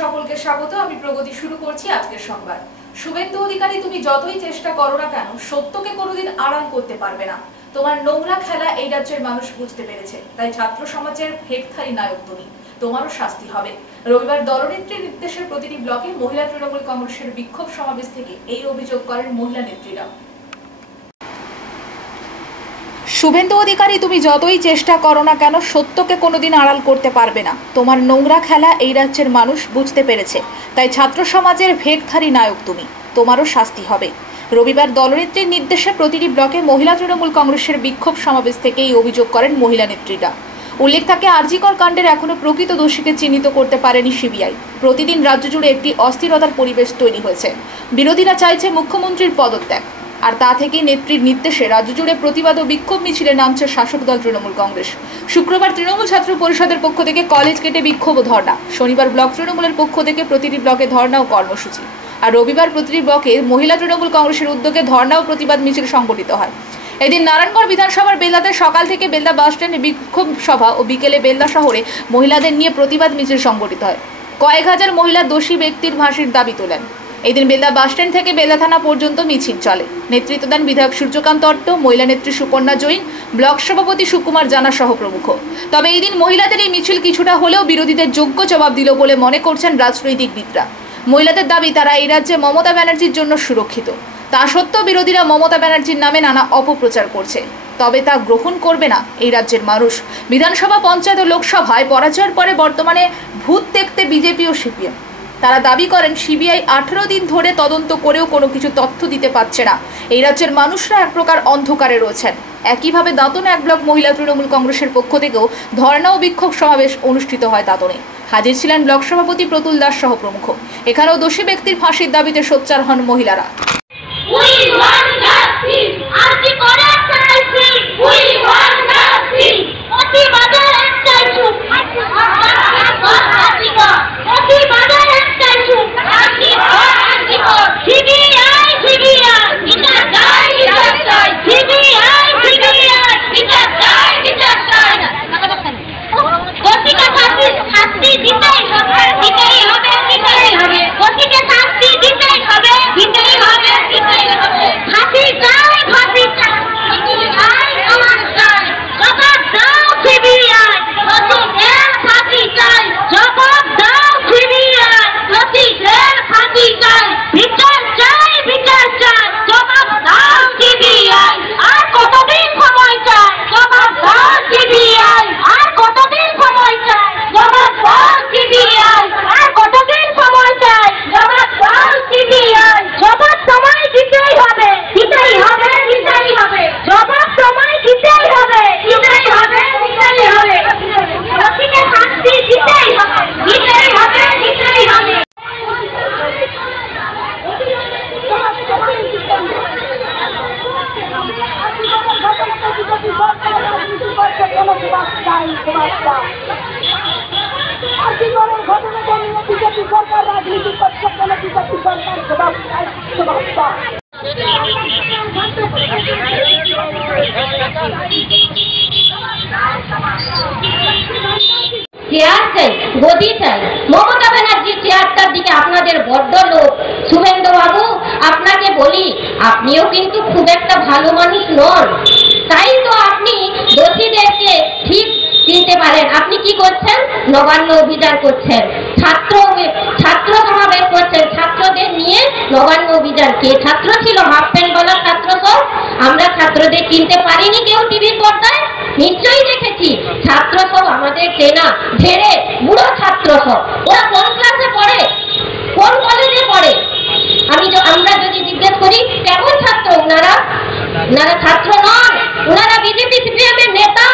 সকলকে স্বাগত। আমি প্রগতি শুরু করছি আজকের সংবাদ। শুভেন্দু অধিকারী, তুমি যতই চেষ্টা করো না কেন সত্যকে কোনোদিন আড়াল করতে পারবে না। তোমার নোংরা খেলা এই রাজ্যের মানুষ বুঝতে পেরেছে, তাই ছাত্র সমাজের ভেকথারি নায়ক তুমি, তোমারও শাস্তি হবে। রবিবার দলনেত্রীর নির্দেশের প্রতিটি ব্লকে মহিলা তৃণমূল কংগ্রেসের বিক্ষোভ সমাবেশ থেকে এই অভিযোগ করেন মহিলা নেত্রীরা। শুভেন্দু অধিকারী, তুমি যতই চেষ্টা করো না কেন সত্যকে কোনোদিন আড়াল করতে পারবে না। তোমার নোংরা খেলা এই রাজ্যের মানুষ বুঝতে পেরেছে, তাই ছাত্র সমাজের ভেকথারি নায়ক তুমি, তোমারও শাস্তি হবে। রবিবার দলনেত্রীর নির্দেশে প্রতিটি ব্লকে মহিলা তৃণমূল কংগ্রেসের বিক্ষোভ সমাবেশ থেকে এই অভিযোগ করেন মহিলা নেত্রীরা। উল্লেখ থাকে, আরজিকর কাণ্ডের এখনো প্রকৃত দোষীকে চিহ্নিত করতে পারেনি সিবিআই। প্রতিদিন রাজ্য জুড়ে একটি অস্থিরতার পরিবেশ তৈরি হয়েছে। বিরোধীরা চাইছে মুখ্যমন্ত্রীর পদত্যাগ, আর তা থেকেই নেত্রীর নির্দেশে রাজ্য জুড়ে প্রতিবাদ ও বিক্ষোভ মিছিলে নামছে শাসক দল তৃণমূল কংগ্রেস। শুক্রবার তৃণমূল ছাত্র পরিষদের পক্ষ থেকে কলেজ গেটে বিক্ষোভ ও ধর্ণা, শনিবার ব্লক তৃণমূলের পক্ষ থেকে প্রতিটি ব্লকে ধর্ণা ও কর্মসূচি, আর রবিবার প্রতিটি ব্লকে মহিলা তৃণমূল কংগ্রেসের উদ্যোগে ধর্ণা ও প্রতিবাদ মিছিল সংগঠিত হয়। এদিন নারায়ণগড় বিধানসভার বেলদাতে সকাল থেকে বেলদা বাস স্ট্যান্ডে বিক্ষোভ সভা ও বিকেলে বেলদা শহরে মহিলাদের নিয়ে প্রতিবাদ মিছিল সংগঠিত হয়। কয়েক হাজার মহিলা দোষী ব্যক্তির ফাঁসির দাবি তোলেন। এদিন বেলদা বাস স্ট্যান্ড থেকে বেলদা থানা পর্যন্ত মিছিল চলে। নেতৃত্ব দেন বিধায়ক সূর্যকান্ত অট্ট, মহিলা নেত্রী সুকন্যা জৈন, ব্লক সভাপতি সুকুমার জানা সহ প্রমুখ। তবে এই দিন মহিলাদের এই মিছিল কিছুটা হলেও বিরোধীদের যোগ্য জবাব দিল বলে মনে করছেন রাজনৈতিকবিদরা। মহিলাদের দাবি, তারা এই রাজ্যে মমতা ব্যানার্জির জন্য সুরক্ষিত। তা সত্ত্বেও বিরোধীরা মমতা ব্যানার্জির নামে নানা অপপ্রচার করছে, তবে তা গ্রহণ করবে না এই রাজ্যের মানুষ। বিধানসভা, পঞ্চায়েত ও লোকসভায় পরাজয়ের পরে বর্তমানে ভূত দেখতে বিজেপি ও সিপিএম। তারা দাবি করেন, সিবিআই 18 দিন ধরে তদন্ত করেও কোনো কিছু তথ্য দিতে পারছে না। এই রাজ্যের মানুষরা এক প্রকার অন্ধকারে রয়েছেন। একইভাবে দাঁতনে এক ব্লক মহিলা তৃণমূল কংগ্রেসের পক্ষ থেকেও ধর্ণা ও বিক্ষোভ সমাবেশ অনুষ্ঠিত হয় দাঁতনে। হাজির ছিলেন ব্লক সভাপতি প্রতুল দাস সহ প্রমুখ। এখানেও দোষী ব্যক্তির ফাঁসির দাবিতে সোচ্চার হন মহিলারা। চেয়ার চাই, গদি চাই। মমতা ব্যানার্জির চেয়ারটার দিকে আপনাদের বড্ড লোক। শুভেন্দু বাবু, আপনাকে বলি, আপনিও কিন্তু খুব একটা ভালো মানুষ নন। তাই তো আপনি দোষীদেরকে ঠিক চিনতে পারেন। আপনি কি করছেন? নবান্ন অভিযান করছেন, ছাত্র সমাবেশ করছেন, ছাত্রদের নিয়ে নবান্ন অভিযান। কে ছাত্র ছিল? হাফ প্যান্ট বলা ছাত্র সব। আমরা ছাত্রদের চিনতে পারিনি কেউ টিভির পর্দায়? নিশ্চয়ই দেখেছি। ছাত্র সব আমাদের চেনা, ঝেড়ে বুড়ো ছাত্র সব। ওরা কোন ক্লাসে পড়ে, কোন কলেজে পড়ে? আমরা যদি জিজ্ঞেস করি কেমন ছাত্র, ওনারা ছাত্র নন, ওনারা বিজেপি সিপিএম এর নেতা।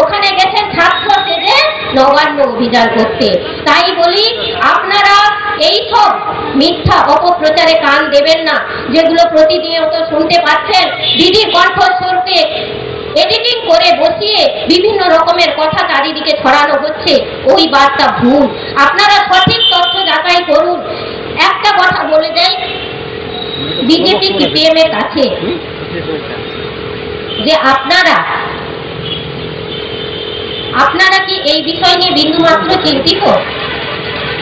ওখানে গেছেন ছাত্র সেজে নবান্ন অভিযান করতে। তাই বলি, আপনারা এই সব মিথ্যা অপপ্রচারে কান দেবেন না, যেগুলো প্রতিনিয়ত শুনতে পাচ্ছেন। দিদির কণ্ঠস্বরকে এডিটিং করে বসিয়ে বিভিন্ন রকমের কথা চারিদিকে ছড়ানো হচ্ছে, ওই বার্তা ভুল। আপনারা সঠিক তথ্য যাচাই করুন। একটা কথা বলে যাই বিজেপি সিপিএম এর কাছে, যে আপনারা কি এই বিষয় নিয়ে বিন্দুমাত্র চিন্তিত?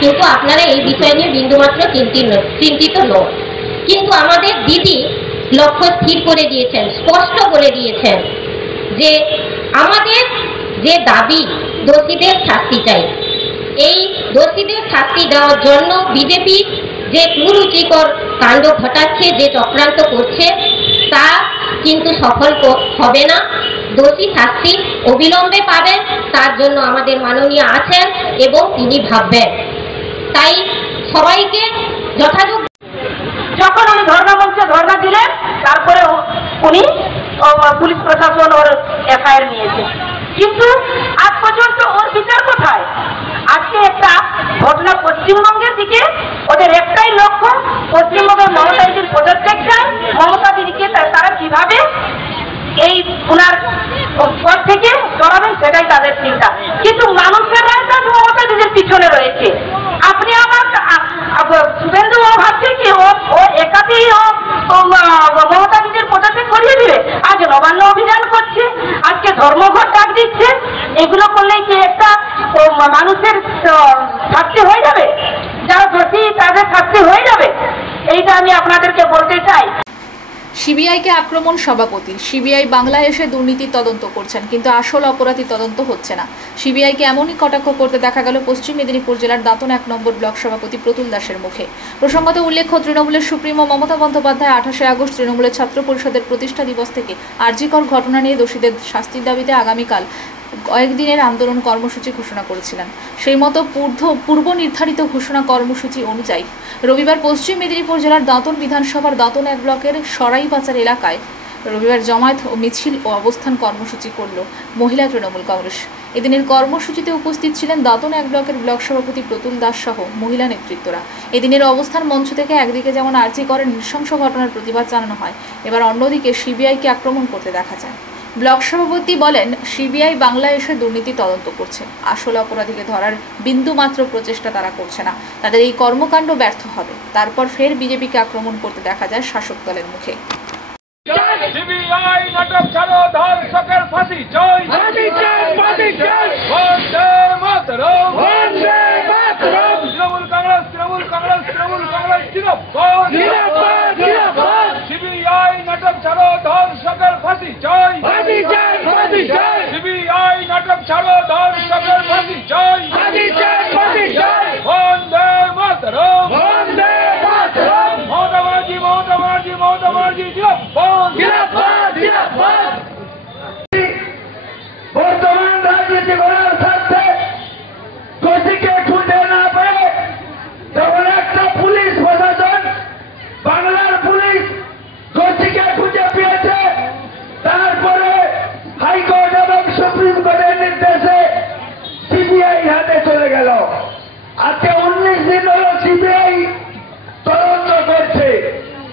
কিন্তু আপনারা এই বিষয় নিয়ে বিন্দুমাত্র চিন্তিত নন। কিন্তু আমাদের দিদি লক্ষ্য স্থির করে দিয়েছেন, স্পষ্ট বলে দিয়েছেন যে আমাদের যে দাবি দোষীদের শাস্তি চাই। এই দোষীদের শাস্তি দেওয়ার জন্য বিজেপি যে কুরুচিকর কাণ্ড ঘটাচ্ছে, যে চক্রান্ত করছে, তা কিন্তু সফল হবে না। দোষী শাস্তি অবিলম্বে পাবেন, তার জন্য আমাদের মাননীয় আছেন এবং তিনি ভাববেন। তাই সবাইকে যথাযোগ্য। যখন উনি ধর্ণা মঞ্চে ধর্ণা দিলেন, তারপরে উনি পুলিশ প্রশাসন ওর এফআইআর নিয়েছে, কিন্তু আজ পর্যন্ত ওর বিচার কোথায়? আজকে একটা ঘটনা পশ্চিমবঙ্গের দিকে, ওদের একটাই লক্ষ্য, পশ্চিমবঙ্গের মমতা দিদির পদত্যাগ চায়। মমতা দিদিকে তারা কিভাবে এই ওনার পদ থেকে সরাবেন, সেটাই তাদের চিন্তা। কিন্তু মানুষের রায়টা মমতা দিদির পিছনে রয়েছে। আপনি আমার শুভেন্দু ভাবছে কি ও একাতেই মমতা দিদির পদত্যাগ করিয়ে দিবে? আজ নবান্ন অভিযান করছে, আজকে ধর্মঘট ডাক দিচ্ছে। এগুলো করলেই কি একটা মানুষের শাস্তি হয়ে যাবে? যারা দোষী তাদের শাস্তি হয়ে যাবে? এইটা আমি আপনাদেরকে বলতে চাই। সিবিআইকে আক্রমণ সভাপতির। সিবিআই বাংলায় এসে দুর্নীতি তদন্ত করছেন, কিন্তু আসল অপরাধী তদন্ত হচ্ছে না। সিবিআইকে এমনই কটাক্ষ করতে দেখা গেল পশ্চিম মেদিনীপুর জেলার দাঁতন 1 নম্বর ব্লক সভাপতি প্রতুল দাসের মুখে। প্রসঙ্গত উল্লেখ্য, তৃণমূলের সুপ্রিমো মমতা বন্দ্যোপাধ্যায় 28শে আগস্ট তৃণমূলের ছাত্র পরিষদের প্রতিষ্ঠা দিবস থেকে আরজিকর ঘটনা নিয়ে দোষীদের শাস্তির দাবিতে আগামীকাল কয়েকদিনের আন্দোলন কর্মসূচি ঘোষণা করেছিলেন। সেই মতো পূর্ব নির্ধারিত ঘোষণা কর্মসূচি অনুযায়ী রবিবার পশ্চিম মেদিনীপুর জেলার দাঁতন বিধানসভার দাঁতন 1 ব্লকের সরাইবাজার এলাকায় রবিবার জমায়েত ও মিছিল ও অবস্থান কর্মসূচি করল মহিলা তৃণমূল কংগ্রেস। এদিনের কর্মসূচিতে উপস্থিত ছিলেন দাঁতন 1 ব্লকের ব্লক সভাপতি প্রতুল দাস সহ মহিলা নেতৃত্বরা। এদিনের অবস্থান মঞ্চ থেকে একদিকে যেমন আরজিকরের নৃশংস ঘটনার প্রতিবাদ জানানো হয়, এবার অন্যদিকে সিবিআইকে আক্রমণ করতে দেখা যায়। ব্লক সভাপতি বলেন, সিবিআই বাংলায় এসে দুর্নীতি তদন্ত করছে, আসল অপরাধীকে ধরার বিন্দুমাত্র প্রচেষ্টা তারা করছে না। তাদের এই কর্মকাণ্ড ব্যর্থ হবে। তারপর ফের বিজেপিকে আক্রমণ করতে দেখা যায় শাসক দলের মুখে। সিবিআই নাটক ছাড়ো, ধর্ষকের ফাঁসি চাই, ফাঁসি চাই, ফাঁসি চাই, বন্দে মাতরম, বন্দে মাতরম, তৃণমূল কংগ্রেস, তৃণমূল কংগ্রেস, তৃণমূল কংগ্রেস জিন্দাবাদ, জিন্দাবাদ, জিন্দাবাদ, সিবিআই নাটক ছাড়ো, ধর্ষকের ফাঁসি চাই, ফাঁসি চাই, ফাঁসি চাই, সিবিআই নাটক ছাড়ো, ধর্ষকের ফাঁসি চাই, ফাঁসি চাই, ফাঁসি চাই, বন্দে মাতরম, বন্দে মাতরম, মমতা ব্যানার্জি, মমতা ব্যানার্জি, মমতা ব্যানার্জি জিন্দাবাদ, জিন্দাবাদ, জিন্দাবাদ। বর্তমান রাজনীতি করার স্বার্থে দোষীকে খুঁজে না পেয়ে যখন একটা পুলিশ প্রশাসন, বাংলার পুলিশ দোষীকে খুঁজে পেয়েছে, তারপরে হাইকোর্ট এবং সুপ্রিম কোর্টের নির্দেশে সিবিআই হাতে চলে গেল। আজকে 19 দিন হল সিবিআই তদন্ত করছে।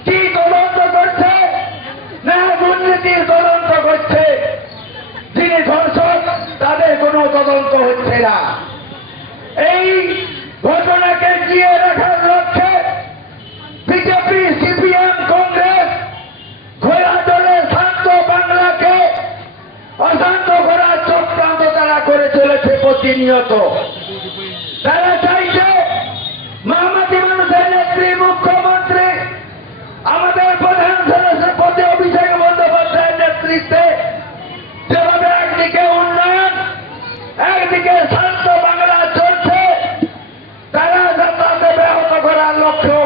কি তদন্ত করছে? না দুর্নীতির তদন্ত করছে। যিনি ধর্ষক তাদের কোনো তদন্ত হচ্ছে না। এই ঘটনাকে জিয়ে রাখার লক্ষ্যে বিজেপি, সিপিএম, কংগ্রেস ঘোড়া দলে শান্ত বাংলাকে অশান্ত করার চক্রান্ত তারা করে চলেছে প্রতিনিয়ত। তারা চাইছে মামাটি মানুষের নেত্রী, মুখ্যমন্ত্রী, আমাদের প্রধান সদস্যপতি অভিষেক বন্দ্যোপাধ্যায়ের নেতৃত্বে যেভাবে একদিকে উন্নয়ন, একদিকে শান্ত বাংলা চলছে, তারা তাকে ব্যাহত করার লক্ষ্য।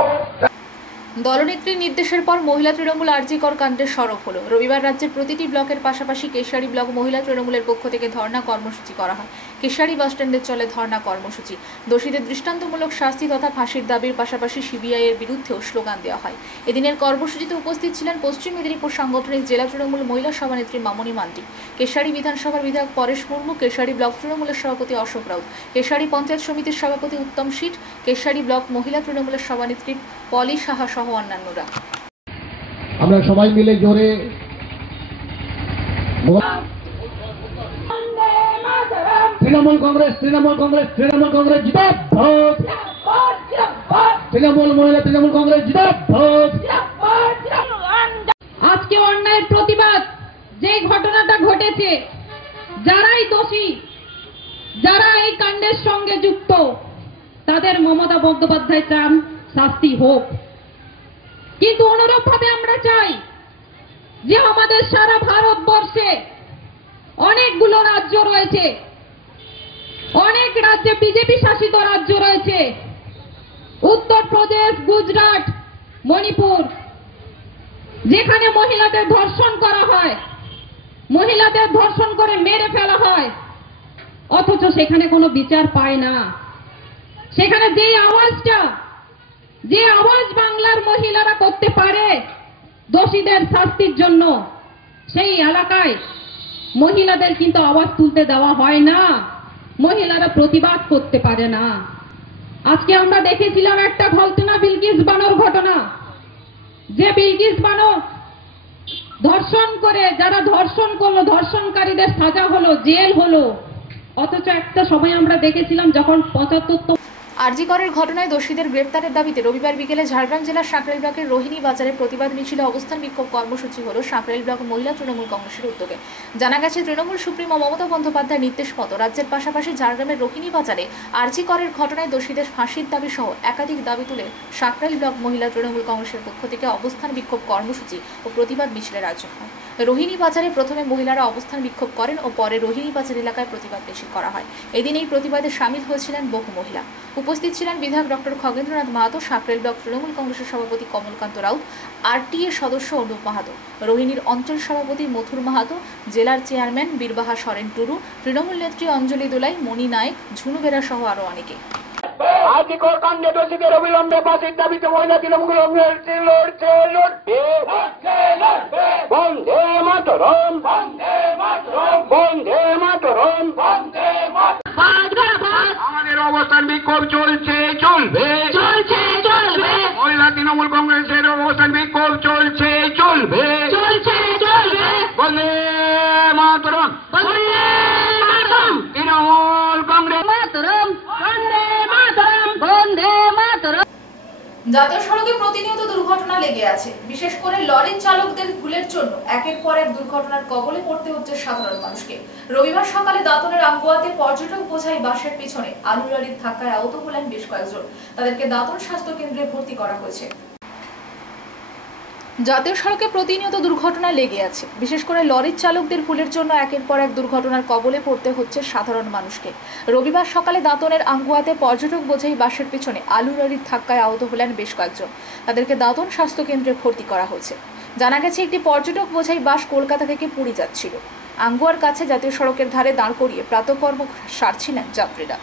দলনেত্রীর নির্দেশের পর মহিলা তৃণমূল আরজিকর কাণ্ডে সরব হলো। রবিবার রাজ্যের প্রতিটি ব্লকের পাশাপাশি কেশারী ব্লক মহিলা তৃণমূলের পক্ষ থেকে ধর্ণা কর্মসূচি করা হয়। কেশারী বাসস্ট্যান্ডে চলে ধর্ণা কর্মসূচি। দোষীদের দৃষ্টান্তমূলক শাস্তি তথা ফাঁসির দাবির পাশাপাশি সিবিআই এর বিরুদ্ধেও স্লোগান দেওয়া হয়। এদিনের কর্মসূচিতে উপস্থিত ছিলেন পশ্চিম মেদিনীপুর সাংগঠনিক জেলা তৃণমূল মহিলা সভানেত্রী মামনি মান্ডি, কেশারী বিধানসভার বিধায়ক পরেশ মুর্মু, কেশারী ব্লক তৃণমূলের সভাপতি অশোক রাউত, কেশারী পঞ্চায়েত সমিতির সভাপতি উত্তম শীট, কেশারী ব্লক মহিলা তৃণমূলের সভানেত্রী পলি সাহা সহ অন্যান্যরা। আমরা সবাই মিলে জোরে তৃণমূল কংগ্রেস, তৃণমূল কংগ্রেস, তৃণমূল কংগ্রেস জিন্দাবাদ, তৃণমূল মহিলা তৃণমূল কংগ্রেস জিন্দাবাদ। আজকে অন্যায়ের প্রতিবাদ, যে ঘটনাটা ঘটেছে, যারাই দোষী, যারা এই কাণ্ডের সঙ্গে যুক্ত, তাদের মমতা বন্দ্যোপাধ্যায় চান শাস্তি হোক, কিন্তু অনুরূপভাবে আমরা চাই যে আমাদের সারা ভারতবর্ষে অনেকগুলো রাজ্য রয়েছে, অনেক রাজ্যে বিজেপি শাসিত রাজ্য রয়েছে, উত্তরপ্রদেশ, গুজরাট, মণিপুর, যেখানে মহিলাদের ধর্ষণ করা হয়, মহিলাদের ধর্ষণ করে মেরে ফেলা হয়, অথচ সেখানে কোনো বিচার পায় না। সেখানে যে আওয়াজ বাংলার মহিলারা করতে পারে দোষীদের শাস্তির জন্য, সেই এলাকায় মহিলাদের কিন্তু আওয়াজ তুলতে দেওয়া হয় না, মহিলারা প্রতিবাদ করতে পারে না। আজকে আমরা দেখেছিলাম একটা ঘটনা, বিলকিস বানোর ঘটনা, যে বিলকিস বানো ধর্ষণ করে, যারা ধর্ষণ করলো, ধর্ষণকারীদের সাজা হলো, জেল হলো, অথচ একটা সময় আমরা দেখেছিলাম যখন 75 আরজি করের ঘটনায় দোষীদের গ্রেপ্তারের দাবিতে রবিবার বিকেলে ঝাড়গ্রাম জেলার সাঁকরাইল ব্লকের রোহিণী বাজারে প্রতিবাদ মিছিলে অবস্থান বিক্ষোভ কর্মসূচি হলো সাঁকরাইল ব্লক মহিলা তৃণমূল কংগ্রেসের উদ্যোগে। জানা গেছে, তৃণমূল সুপ্রিমো মমতা বন্দ্যোপাধ্যায়ের নির্দেশ মতো রাজ্যের পাশাপাশি ঝাড়গ্রামের রোহিণী বাজারে আরজি করের ঘটনায় দোষীদের ফাঁসির দাবি সহ একাধিক দাবি তুলে সাঁকরাইল ব্লক মহিলা তৃণমূল কংগ্রেসের পক্ষ থেকে অবস্থান বিক্ষোভ কর্মসূচি ও প্রতিবাদ মিছিলের আয়োজন হয়। রোহিণী বাজারে প্রথমে মহিলারা অবস্থান বিক্ষোভ করেন ও পরে রোহিণী বাজার এলাকায় প্রতিবাদ মিছিল করা হয়। এদিন এই প্রতিবাদে সামিল হয়েছিলেন বহু মহিলা। উপস্থিত ছিলেন বিধায়ক ডক্টর খগেন্দ্রনাথ মাহাতো, সাঁকরাইল ব্লক তৃণমূল কংগ্রেসের সভাপতি কমলকান্ত রাউত, আরটিএ সদস্য অনুপ মাহাতো, রোহিণীর অঞ্চল সভাপতি মথুর মাহাতো, জেলার চেয়ারম্যান বীরবাহা সরেন টুরু, তৃণমূল নেত্রী অঞ্জলি দোলাই, মণি নায়েক, ঝুনু বেরা সহ আরো অনেকে। আর্থিকর কাণ্ডে দোষীদের অবিলম্বে ফাঁসির দাবিতে মহিলা তৃণমূল লড়ছে লড়বে। বন্দে মাতরম, বন্দে মাতরম। আমাদের অবস্থান বিক্ষোভ চলছে, চলবে, মহিলা তৃণমূল কংগ্রেসের অবস্থান বিক্ষোভ চলছে, চলবে, বন্দে মাতরম, তৃণমূল কংগ্রেস। জাতীয় সড়কে প্রতিনিয়ত দুর্ঘটনা লেগে আছে। বিশেষ করে লরির চালকদের ভুলের জন্য একের পর এক দুর্ঘটনার কবলে পড়তে হচ্ছে সাধারণ মানুষকে। রবিবার সকালে দাঁতনের আঙ্গুয়াতে পর্যটক বোঝাই বাসের পিছনে আলু লরির ধাক্কায় আহত হলেন বেশ কয়েকজন। তাদেরকে দাঁতন স্বাস্থ্য কেন্দ্রে ভর্তি করা হয়েছে। জাতীয় সড়কে প্রতিনিয়ত দুর্ঘটনা লেগে আছে। বিশেষ করে লরির চালকদের ভুলের জন্য একের পর এক দুর্ঘটনার কবলে পড়তে হচ্ছে সাধারণ মানুষকে। রবিবার সকালে দাঁতনের আঙ্গুয়াতে পর্যটক বোঝাই বাসের পিছনে আলু লরির ধাক্কায় আহত হলেন বেশ কয়েকজন। তাদেরকে দাঁতন স্বাস্থ্য কেন্দ্রে ভর্তি করা হয়েছে। জানা গেছে, একটি পর্যটক বোঝাই বাস কলকাতা থেকে পুরী যাচ্ছিল। আঙ্গুয়ার কাছে জাতীয় সড়কের ধারে দাঁড় করিয়ে প্রাতঃকর্ম সারছিলেন যাত্রীরা।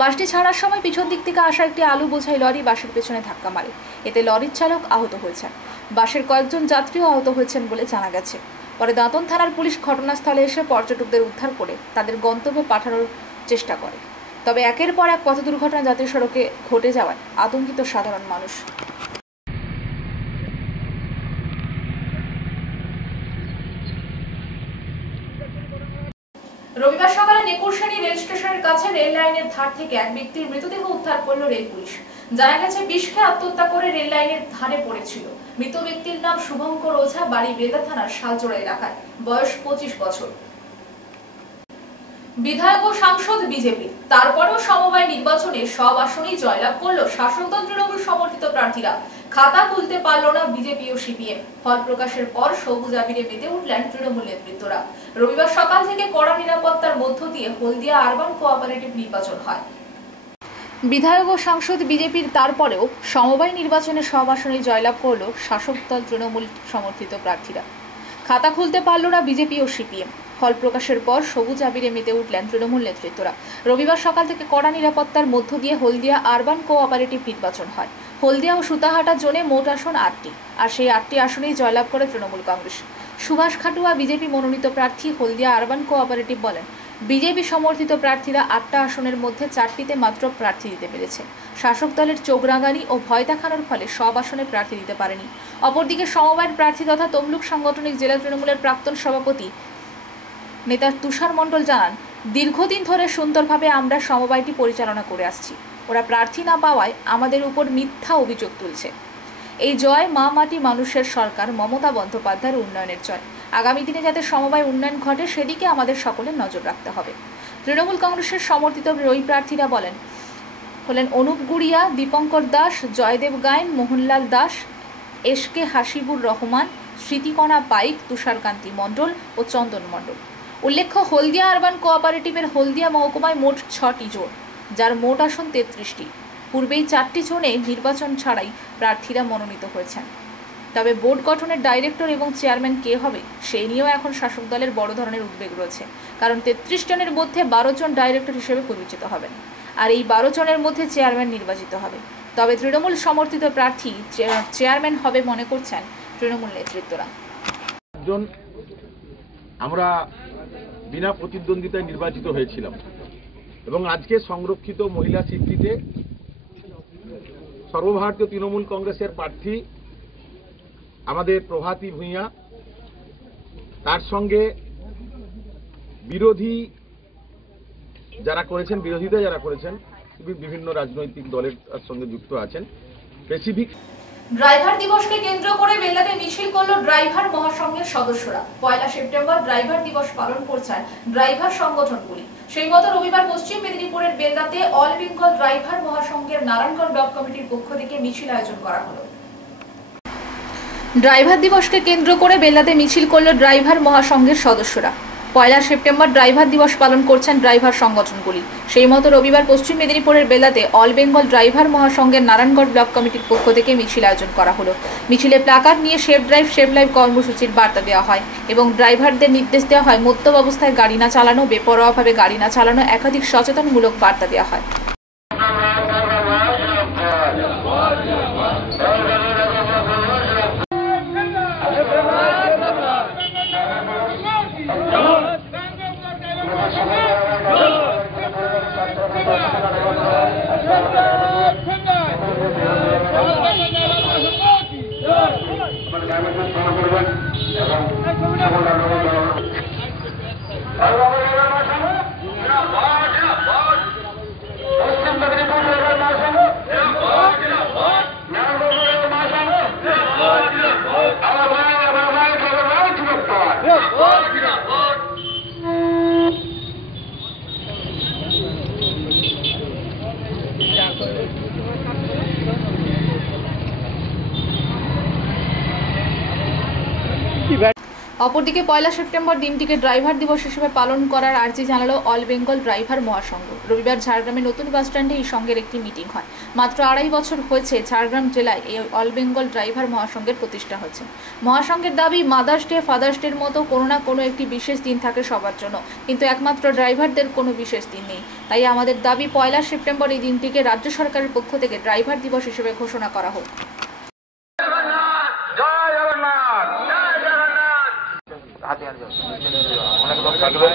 বাসটি ছাড়ার সময় পিছন দিক থেকে আসা একটি আলু বোঝাই লরি বাসের পেছনে ধাক্কা মারে। এতে লরির চালক আহত হয়েছেন। বাসের কয়েকজন যাত্রীও আহত হয়েছেন বলে জানা গেছে। পরে দাঁতন থানার পুলিশ ঘটনাস্থলে এসে পর্যটকদের উদ্ধার করে তাদের গন্তব্যে পাঠানোর চেষ্টা করে। তবে একের পর এক পথ দুর্ঘটনা জাতীয় সড়কে ঘটে যাওয়ায় আতঙ্কিত সাধারণ মানুষ। রবিবার সকালে নেকুরসানি রেল স্টেশনের কাছে রেল লাইনের ধার থেকে এক ব্যক্তির মৃতদেহ উদ্ধার করল রেল পুলিশ। জানা গেছে, বিষ খেয়ে আত্মহত্যা করে রেল লাইনের ধারে পড়েছিল। মৃত ব্যক্তির নাম শুভঙ্কর ওঝা, বাড়ি বেদা থানার শালজোড়া এলাকায়, বয়স 25 বছর। বিধায়ক ও সাংসদ বিজেপি। তারপরেও সমবায় নির্বাচনে সব আসনেই জয়লাভ করলো শাসক দল তৃণমূল সমর্থিত প্রার্থীরা। খাতা খুলতে পারল না বিজেপি ও সিপিএম। ফল প্রকাশের পর সবুজ আবিরে মেতে উঠলেন তৃণমূল নেতৃত্বরা। রবিবার সকাল থেকে কড়া নিরাপত্তার মধ্য দিয়ে হলদিয়া আরবান কোঅপারেটিভ নির্বাচন হয়। বিধায়ক ও সাংসদ বিজেপির। তারপরেও সমবায় নির্বাচনে সব আসনেই জয়লাভ করল শাসক দল তৃণমূল সমর্থিত প্রার্থীরা। খাতা খুলতে পারল না বিজেপি ও সিপিএম। ফল প্রকাশের পর সবুজ আবিরে মেতে উঠলেন তৃণমূল নেতৃত্বরা। রবিবার সকাল থেকে কড়া নিরাপত্তার মধ্য দিয়ে হলদিয়া আরবান কোঅপারেটিভ নির্বাচন হয়। হলদিয়া ও সুতাহাটা জোনে মোট আসন 8টি, আর সেই 8টি আসনেই জয়লাভ করে তৃণমূল কংগ্রেস। সুভাষ খাটুয়া বিজেপি মনোনীত প্রার্থী হলদিয়া আরবান কোঅপারেটিভ বলেন, বিজেপি সমর্থিত প্রার্থীরা 8টা আসনের মধ্যে 4টিতে মাত্র প্রার্থী দিতে পেরেছে। শাসক দলের চোখরাঙানি ও ভয় দেখানোর ফলে সব আসনে প্রার্থী দিতে পারেনি। অপরদিকে সমবায়ের প্রার্থী তথা তমলুক সাংগঠনিক জেলা তৃণমূলের প্রাক্তন সভাপতি নেতা তুষার মণ্ডল জানান, দীর্ঘদিন ধরে সুন্দরভাবে আমরা সমবায়টি পরিচালনা করে আসছি। ওরা প্রার্থী না পাওয়ায় আমাদের উপর মিথ্যা অভিযোগ তুলছে। এই জয় মা মাটি মানুষের সরকার মমতা বন্দ্যোপাধ্যায়ের উন্নয়নের জয়। আগামী দিনে যাতে সমবায় উন্নয়ন ঘটে সেদিকে আমাদের সকলের নজর রাখতে হবে। তৃণমূল কংগ্রেসের সমর্থিত ওই প্রার্থীরা বলেন, হলেন অনুপ গুড়িয়া, দীপঙ্কর দাস, জয়দেব গায়েন, মোহনলাল দাস, এসকে হাসিবুর রহমান, স্মৃতিকণা পাইক, তুষারকান্তি মণ্ডল ও চন্দন মণ্ডল। উল্লেখ্য, হলদিয়া আরবান কোঅপারেটিভের হলদিয়া মহকুমায় মোট 6টি জোন, যার মোট আসন 33টি। পূর্বেই 4টি জোনে নির্বাচন ছাড়াই প্রার্থীরা মনোনীত হয়েছেন। তবে বোর্ড গঠনের ডাইরেক্টর এবং চেয়ারম্যান কে হবে সেই নিয়েও এখন শাসক দলের বড় ধরনের উদ্বেগ রয়েছে, কারণ 33 জনের মধ্যে 12 জন ডাইরেক্টর হিসেবে পরিচিত হবেন, আর এই 12 জনের মধ্যে চেয়ারম্যান নির্বাচিত হবে। তবে তৃণমূল সমর্থিত প্রার্থী চেয়ারম্যান হবে মনে করছেন তৃণমূল নেতৃত্বরা। আমরা বিনা প্রতিদ্বন্দ্বিতায় নির্বাচিত হয়েছিলাম এবং আজকে সংরক্ষিত মহিলা সিটটিতে সর্বভারতীয় তৃণমূল কংগ্রেসের প্রার্থী আমাদের প্রভাতী ভূঁইয়া, তার সঙ্গে বিরোধিতা যারা করেছেন বিভিন্ন রাজনৈতিক দলের সঙ্গে যুক্ত আছেন। স্পেসিফিক ড্রাইভার দিবসকে কেন্দ্র করে বেলদাতে মিছিল করল ড্রাইভার মহাসংঘের সদস্যরা। 1 সেপ্টেম্বর ড্রাইভার দিবস পালন করছেন ড্রাইভার সংগঠনগুলি। সেই মতো রবিবার পশ্চিম মেদিনীপুরের বেলদাতে অল বেঙ্গল ড্রাইভার মহাসংঘের নারায়ণগঞ্জ ব্লক কমিটির পক্ষ থেকে মিছিল আয়োজন করা হলো। ড্রাইভার দিবসকে কেন্দ্র করে বেলদাতে মিছিল করল ড্রাইভার মহাসংঘের সদস্যরা। 1 সেপ্টেম্বর ড্রাইভার দিবস পালন করছেন ড্রাইভার সংগঠনগুলি। সেই মতো রবিবার পশ্চিম মেদিনীপুরের বেলদাতে অল বেঙ্গল ড্রাইভার মহাসংঘের নারায়ণগঞ্জ ব্লক কমিটির পক্ষ থেকে মিছিল আয়োজন করা হলো। মিছিলে প্লাকার্ড নিয়ে সেফ ড্রাইভ সেভ লাইভ কর্মসূচির বার্তা দেওয়া হয় এবং ড্রাইভারদের নির্দেশ দেওয়া হয় মদ্যপ অবস্থায় গাড়ি না চালানো, বেপরোয়াভাবে গাড়ি না চালানো, একাধিক সচেতনমূলক বার্তা দেওয়া হয়। অপরদিকে 1 সেপ্টেম্বর দিনটিকে ড্রাইভার দিবস হিসেবে পালন করার আর্জি জানালো অল বেঙ্গল ড্রাইভার মহাসংঘ। রবিবার ঝাড়গ্রামে নতুন বাসস্ট্যান্ডে এই সংঘের একটি মিটিং হয়। মাত্র 2.5 বছর হয়েছে ঝাড়গ্রাম জেলায় এই অল বেঙ্গল ড্রাইভার মহাসংঘের প্রতিষ্ঠা হয়েছে। মহাসংঘের দাবি, মাদার্স ডে, ফাদার্স ডের মতো কোনো না কোনো একটি বিশেষ দিন থাকে সবার জন্য, কিন্তু একমাত্র ড্রাইভারদের কোনো বিশেষ দিন নেই। তাই আমাদের দাবি 1 সেপ্টেম্বর এই দিনটিকে রাজ্য সরকারের পক্ষ থেকে ড্রাইভার দিবস হিসেবে ঘোষণা করা হোক। অনেক লোক থাকবে।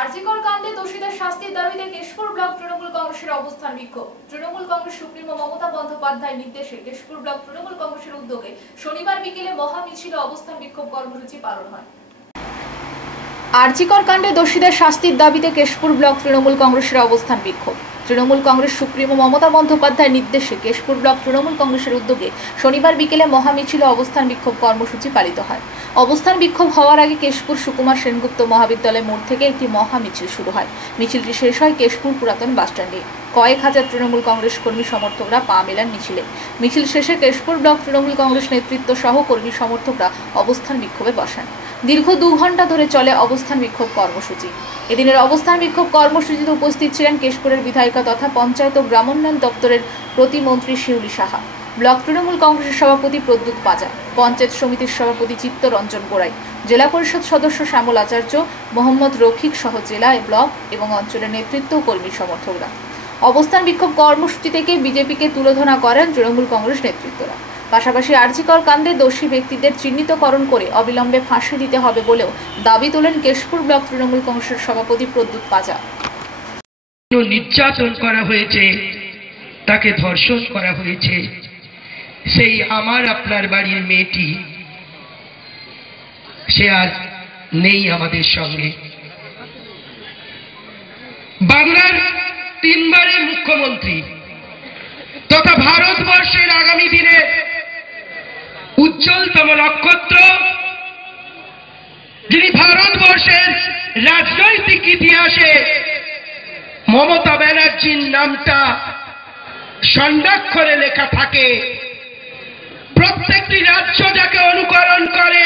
আরজিকর কাণ্ডে দোষীদের শাস্তির দাবিতে কেশপুর ব্লক তৃণমূল কংগ্রেসের অবস্থান বিক্ষোভ। তৃণমূল কংগ্রেস সুপ্রিমো মমতা বন্দ্যোপাধ্যায়ের নির্দেশে কেশপুর ব্লক তৃণমূল কংগ্রেসের উদ্যোগে শনিবার বিকেলে মহা মিছিল অবস্থান বিক্ষোভ কর্মসূচি পালন হয়। আরজিকর কাণ্ডে দোষীদের শাস্তির দাবিতে কেশপুর ব্লক তৃণমূল কংগ্রেসের অবস্থান বিক্ষোভ। তৃণমূল কংগ্রেস সুপ্রিমো মমতা বন্দ্যোপাধ্যায়ের নির্দেশে কেশপুর ব্লক তৃণমূল কংগ্রেসের উদ্যোগে শনিবার বিকেলে মহা মিছিল অবস্থান বিক্ষোভ কর্মসূচি পালিত হয়। অবস্থান বিক্ষোভ হওয়ার আগে কেশপুর সুকুমার সেনগুপ্ত মহাবিদ্যালয় মোড় থেকে একটি মহা মিছিল শুরু হয়। মিছিলটি শেষ হয় কেশপুর পুরাতন বাসস্ট্যান্ডে। কয়েক হাজার তৃণমূল কংগ্রেস কর্মী সমর্থকরা পা মেলান মিছিলে। মিছিল শেষে কেশপুর ব্লক তৃণমূল কংগ্রেস নেতৃত্ব সহ কর্মী সমর্থকরা অবস্থান বিক্ষোভে বসেন। দীর্ঘ 2 ঘন্টা ধরে চলে অবস্থান বিক্ষোভ কর্মসূচি। এদিনের অবস্থান বিক্ষোভ কর্মসূচিতে উপস্থিত ছিলেন কেশপুরের বিধায়িকা তথা পঞ্চায়েত ও গ্রামোন্নয়ন দপ্তরের প্রতিমন্ত্রী শিউলি সাহা, ব্লক তৃণমূল কংগ্রেসের সভাপতি প্রদ্যুৎ পাজা, পঞ্চায়েত সমিতির সভাপতি চিত্তরঞ্জন গোড়াই, জেলা পরিষদ সদস্য শ্যামল আচার্য, মোহাম্মদ রফিক সহ জেলা, ব্লক এবং অঞ্চলের নেতৃত্ব ও কর্মী সমর্থকরা। অবস্থান বিক্ষোভ কর্মসূচি থেকে বিজেপিকে তুলোধনা করেন তৃণমূল কংগ্রেস নেতৃত্বরা। পাশাপাশি আরজিকর কাণ্ডে দোষী ব্যক্তিদের চিহ্নিতকরণ করে অবিলম্বে ফাঁসি দিতে হবে বলেও দাবি তোলেন কেশপুর ব্লক তৃণমূল কংগ্রেসের সভাপতি প্রদ্যুৎ পাজা। নির্যাতন করা হয়েছে, তাকে ধর্ষণ করা হয়েছে, সেই আমার আপনার বাড়ির মেয়েটি সে আর নেই আমাদের সঙ্গে। বাংলার 3 বারের মুখ্যমন্ত্রী তথা ভারতবর্ষের আগামী দিনে উজ্জ্বলতম নক্ষত্র, যিনি ভারতবর্ষের রাজনৈতিক ইতিহাসে মমতা ব্যানার্জির নামটা স্বর্ণাক্ষরে লেখা থাকে, প্রত্যেকটি রাজ্য যাকে অনুকরণ করে,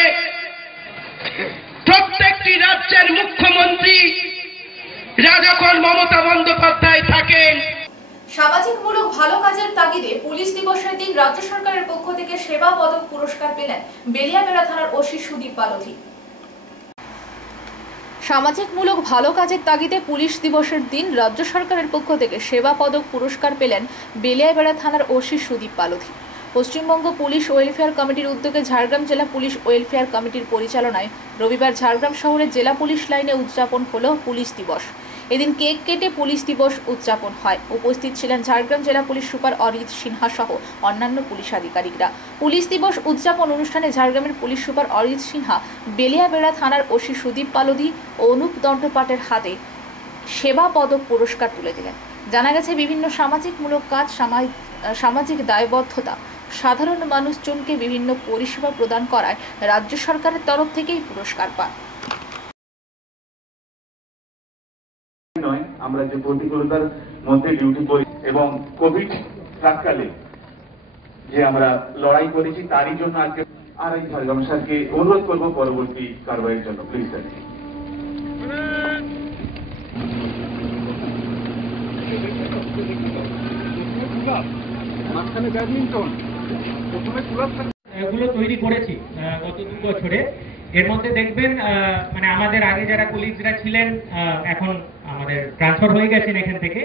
প্রত্যেকটি রাজ্যের মুখ্যমন্ত্রী যখন মমতা বন্দ্যোপাধ্যায় থাকেন। সামাজিকমূলক ভালো কাজের তাগিদে পুলিশ দিবসের দিন রাজ্য সরকারের পক্ষ থেকে সেবা পদক পুরস্কার পেলেন বেলিয়াবেড়া থানার ওসি সুদীপ বালধি। সামাজিকমূলক ভালো কাজের তাগিদে পুলিশ দিবসের দিন রাজ্য সরকারের পক্ষ থেকে সেবা পদক পুরস্কার পেলেন বেলিয়াবেড়া থানার OC Sudip Baldhi. Paschimbanga police welfare কমিটির উদ্যোগে ঝাড়গ্রাম জেলা পুলিশ ওয়েলফেয়ার কমিটির পরিচালনায় রবিবার ঝাড়গ্রাম শহরের জেলা পুলিশ লাইনে উদযাপন হলো পুলিশ দিবস। এদিন কেক কেটে পুলিশ দিবস উদযাপন হয়। উপস্থিত ছিলেন ঝাড়গ্রাম জেলা পুলিশ সুপার অরিজিৎ সিনহা সহ অন্যান্য পুলিশ আধিকারিকরা। পুলিশ দিবস উদযাপন অনুষ্ঠানে ঝাড়গ্রামের পুলিশ সুপার অরিজিৎ সিনহা বেলিয়াবেড়া থানার ওসি সুদীপ বালধি ও অনুপ দণ্ডপাটের হাতে সেবা পদক পুরস্কার তুলে দিলেন। জানা গেছে, বিভিন্ন সামাজিকমূলক কাজ, সামাজিক দায়বদ্ধতা, সাধারণ মানুষজনকে বিভিন্ন পরিষেবা প্রদান করায় রাজ্য সরকারের তরফ থেকেই পুরস্কার পান। আমরা যে প্রতিকূলতার মধ্যে ডিউটি করি এবং কোভিড প্রাককালে যে আমরা লড়াই করেছি, তারই জন্য আজকে আর এই ঝাড়গ্রাম স্যারকে অনুরোধ করবো পরবর্তী কারবাইয়ের জন্য। Please sir. এগুলো তৈরি করেছি গত 2 বছরে। এর মধ্যে দেখবেন মানে আমাদের আগে যারা কলিগরা ছিলেন এখন আমাদের ট্রান্সফার হয়ে গেছেন এখান থেকে,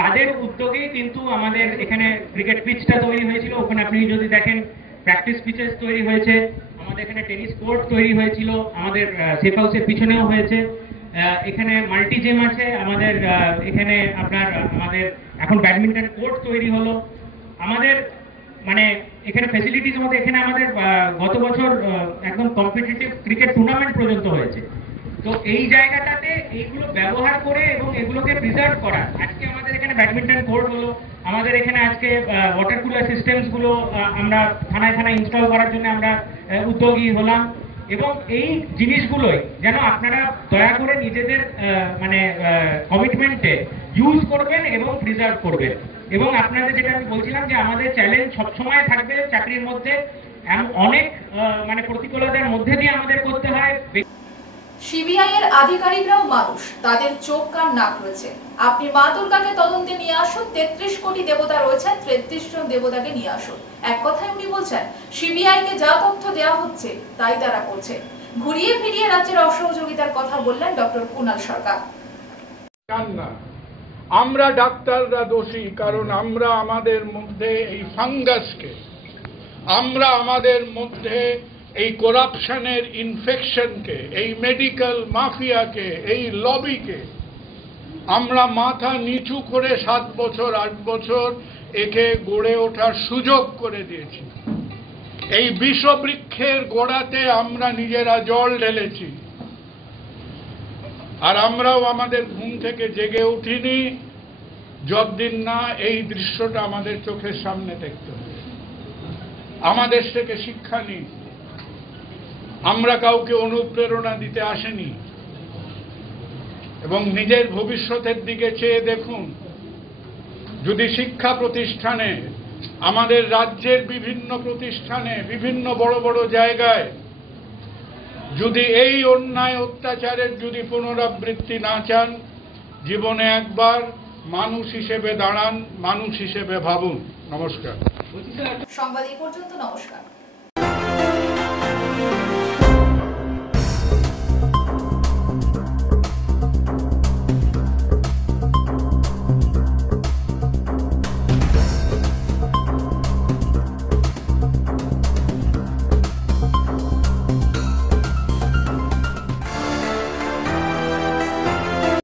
তাদের উদ্যোগেই কিন্তু আমাদের এখানে ক্রিকেট পিচটা তৈরি হয়েছিল। ওখানে আপনি যদি দেখেন প্র্যাকটিস পিচেস তৈরি হয়েছে, আমাদের এখানে টেনিস কোর্ট তৈরি হয়েছিল, আমাদের সেফ হাউসের পিছনেও হয়েছে, এখানে মাল্টি জিম আছে আমাদের, এখানে আপনার আমাদের এখন ব্যাডমিন্টন কোর্ট তৈরি হলো। আমাদের মানে এখানে ফ্যাসিলিটিস মধ্যে এখানে আমাদের গত বছর একদম কম্পিটিটিভ ক্রিকেট টুর্নামেন্ট পর্যন্ত হয়েছে। তো এই জায়গাটাতে এইগুলো ব্যবহার করে এবং এগুলোকে প্রিজার্ভ করা, আজকে আমাদের এখানে ব্যাডমিন্টন কোর্ট হলো, আমাদের এখানে আজকে ওয়াটার কুলার সিস্টেমস গুলো আমরা থানায় থানায় ইনস্টল করার জন্য আমরা উদ্যোগী হলাম। এবং এই জিনিসগুলোই যেন আপনারা দয়া করে নিজেদের মানে কমিটমেন্টে ইউজ করবেন এবং প্রিজার্ভ করবেন। এবং আপনাদের যেটা আমি বলছিলাম যে আমাদের চ্যালেঞ্জ সবসময় থাকবে চাকরির মধ্যে, অনেক মানে প্রতিকূলতার মধ্যে দিয়ে আমাদের করতে হয়। সিবিআই এর আধিকারিকরাও মানুষ, তাদের চোখ কান নাক রয়েছে। আপনি মা দুর্গাকে তদন্তে নিয়ে আসুন, 33 কোটি দেবতা রয়েছেন, 33 জন দেবতাকে নিয়ে আসুন। এক কথায় উনি বলছেন, সিবিআই কে যা তথ্য দেওয়া হচ্ছে তাই তারা করছে। ঘুরিয়ে ফিরিয়ে রাজ্যের অসহযোগিতার কথা বললেন ডক্টর কুণাল সরকার। আমরা ডাক্তাররা দোষী, কারণ আমরা আমাদের মধ্যে এই ফাঙ্গাসকে, আমরা আমাদের মধ্যে এই করাপশনের ইনফেকশনকে, এই মেডিকেল মাফিয়াকে, এই লবিকে আমরা মাথা নিচু করে 7 বছর 8 বছর একে গড়ে ওঠার সুযোগ করে দিয়েছি। এই বিষবৃক্ষের গোড়াতে আমরা নিজেরা জল ঢেলেছি, আর আমরাও আমাদের ঘুম থেকে জেগে উঠিনি যতদিন না এই দৃশ্যটা আমাদের চোখের সামনে দেখতে হবে। আমাদের থেকে শিক্ষা নিই, আমরা কাউকে অনুপ্রেরণা দিতে আসেনি। এবং নিজের ভবিষ্যতের দিকে চেয়ে দেখুন, যদি শিক্ষা প্রতিষ্ঠানে, আমাদের রাজ্যের বিভিন্ন প্রতিষ্ঠানে, বিভিন্ন বড় বড় জায়গায় যদি এই অন্যায় অত্যাচারের যদি পুনরাবৃত্তি না চান, জীবনে একবার মানুষ হিসেবে দাঁড়ান, মানুষ হিসেবে ভাবুন। নমস্কার। সংবাদ এই পর্যন্ত। নমস্কার।